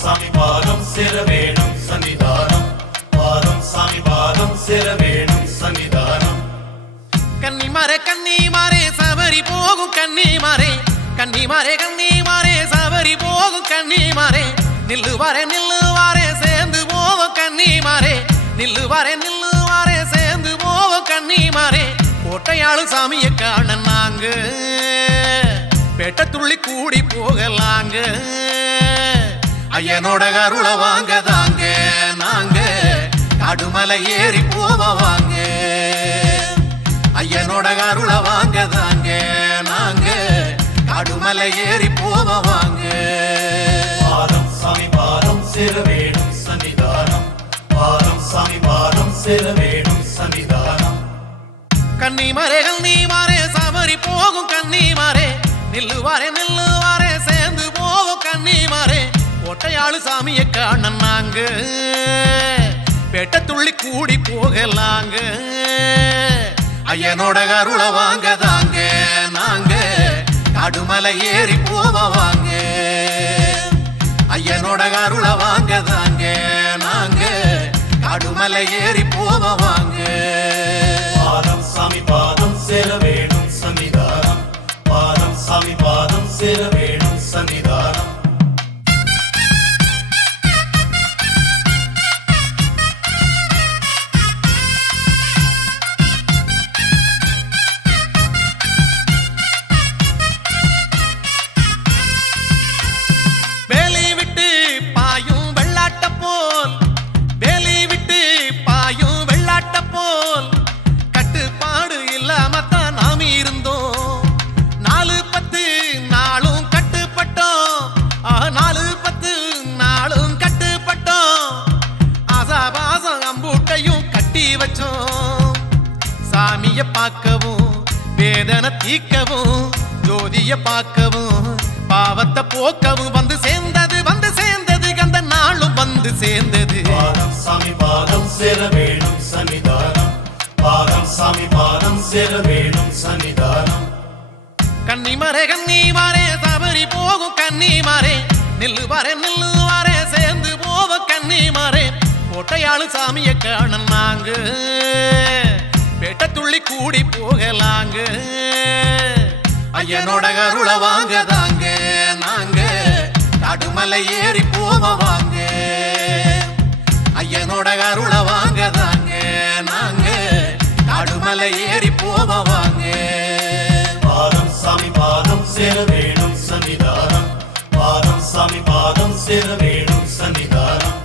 சாமி பாதம் சேர வேணும் சன்னிதானம். பாதம் சாமி பாதம் சேர வேணும் சன்னிதானம். கன்னிமாரே கன்னிமாரே சபரி போகும் கன்னிமாரே, கன்னிமாரே கன்னிமாரே சபரி போகும் கன்னிமாரே, நில்லுவாரே நில்லுவாரே சேர்ந்து போவோம் கன்னிமாரே, நில்லுவாரே நில்லுவாரே சேர்ந்து போவோம் கன்னிமாரே. கோட்டையாளு சாமியை காண நாங்க பேட்ட துள்ளி கூடி போகலாங்க. ஐயனோட கருளை வாங்க தாங்க நாங்க காடுமலை ஏறி போவாங்க. ஐயனோட கருளை வாங்க தாங்க நாங்க காடுமலை ஏறி போவாங்க. பாதம் சாமி பாதம் சேர வேணும் சன்னிதானம். பாதம் சாமி பாதம் சேர வேணும் சன்னிதானம். கன்னிமாரே கன்னிமாரே சபரி போகும் கன்னிமாரே, நில்லுவாரே நில்லுவாரே சேர்ந்து போவோம் கன்னிமாரே. கோட்டையாளு சாமியை காண நாங்க பேட்ட துள்ளி கூடி போகலாங்க. ஐயனோட கருளை வாங்க தாங்க நாங்க காடுமலை ஏறி போவாங்க. ஐயனோட கருளை வாங்க தாங்க நாங்க காடுமலை ஏறி போவாங்க. பாதம் சாமி பாதம் சேர வேணும் சன்னிதானம். பாதம் சாமி பாதம் சேர வேணும் சன்னிதானம். வேலி விட்டு பாயும் வெள்ளாட்ட போல், வேலி விட்டு பாயும் வெள்ளாட்ட போல் கட்டுப்பாடு இல்லாமத்தான் நாம் இருந்தோம். 4-10 நாளும் கட்டுப்பட்டோம், 4-10 நாளும் கட்டுப்பட்டோம். ஆசாபாசம் அம்பூட்டையும் கட்டி வச்சோம். சாமிய பார்க்கவும் வேதனை தீக்கவும் ஜோதிய பார்க்கவும் பாவத்தை போக்கவும் வந்து சேர்ந்தது கந்த நாளும் வந்து சேர்ந்தது. பாதம் சாமி பாதம் சேர வேணும் சன்னிதானம். பாதம் சாமி பாதம் சேர வேணும் சன்னிதானம். கன்னிமாரே கன்னிமாரே சபரி போகும் கன்னிமாரே, நில்லுவாரே நில்லுவாரே சேர்ந்து போவோம் கன்னிமாரே. கோட்டையாளு சாமியை காண நாங்க பேட்ட துள்ளி கூடி போகலாங்க. ஐயனோட கருளை வாங்க தாங்க நாங்க காடுமலை ஏறி போவாங்க. ஐயனோட கருளை வாங்க தாங்க நாங்க காடுமலை ஏறி போவாங்க. பாதம் சாமி பாதம் சேர வேணும் சன்னிதானம். பாதம் சாமி பாதம் சேர வேணும் சன்னிதானம்.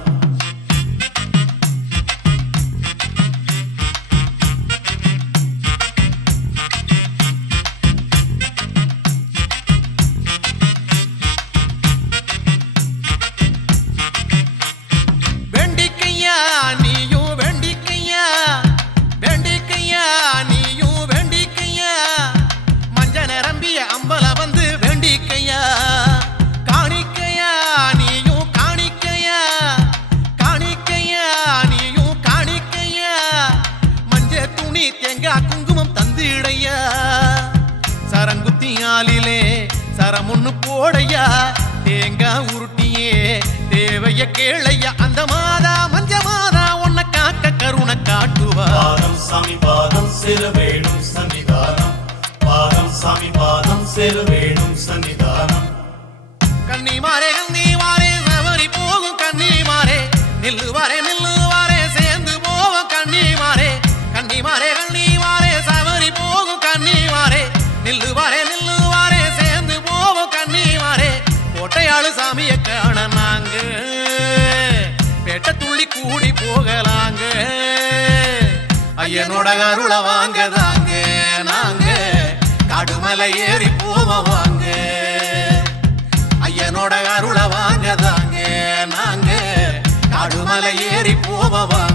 வேண்டிக்கையா நீயும் வேண்டிக்கையா, வேண்டிக்கையா நீயும் வேண்டிக்கையா, மஞ்ச நிரம்பிய அம்பல வந்து வேண்டிக்கையா. காணிக்கையா நீயும் காணிக்கையா, காணிக்கையா நீயும் காணிக்கையா, மஞ்ச துணி தேங்காய் குங்குமம் தந்திடையா. சரங்குத்தியாலிலே சரமுன்னு போடையா, தேங்காய் உருட்டியே தேவைய கேளையா. அந்த மாதா மஞ்ச மாதா உன்னை காக்க கருணை காட்டுவா. பாதம் சாமி பாதம் சேர வேணும் சன்னிதானம். பாதம் சாமி பாதம் சேர வேணும் சன்னிதானம். கன்னிமாரே கன்னிமாரே சபரி போகும் கன்னிமாரே, நில்லுவாரே நில்லுவாரே சேர்ந்து போவோம் கன்னிமாரே. கன்னிமாரே கன்னிமாரே சபரி போகும் கன்னிமாரே, நில்லுவாரே நில்லுவாரே சேர்ந்து போவோம் கன்னிமாரே. கோட்டையாளு சாமியை காண நாங்க பேட்ட துள்ளி கூடி போகலாங்க. ஐயனோட கருளை வாங்க தாங்க நாங்க காடுமலை ஏறி போவாங்க. ஐயனோட கருளை வாங்க தாங்க நாங்க காடுமலை ஏறி போவாங்க.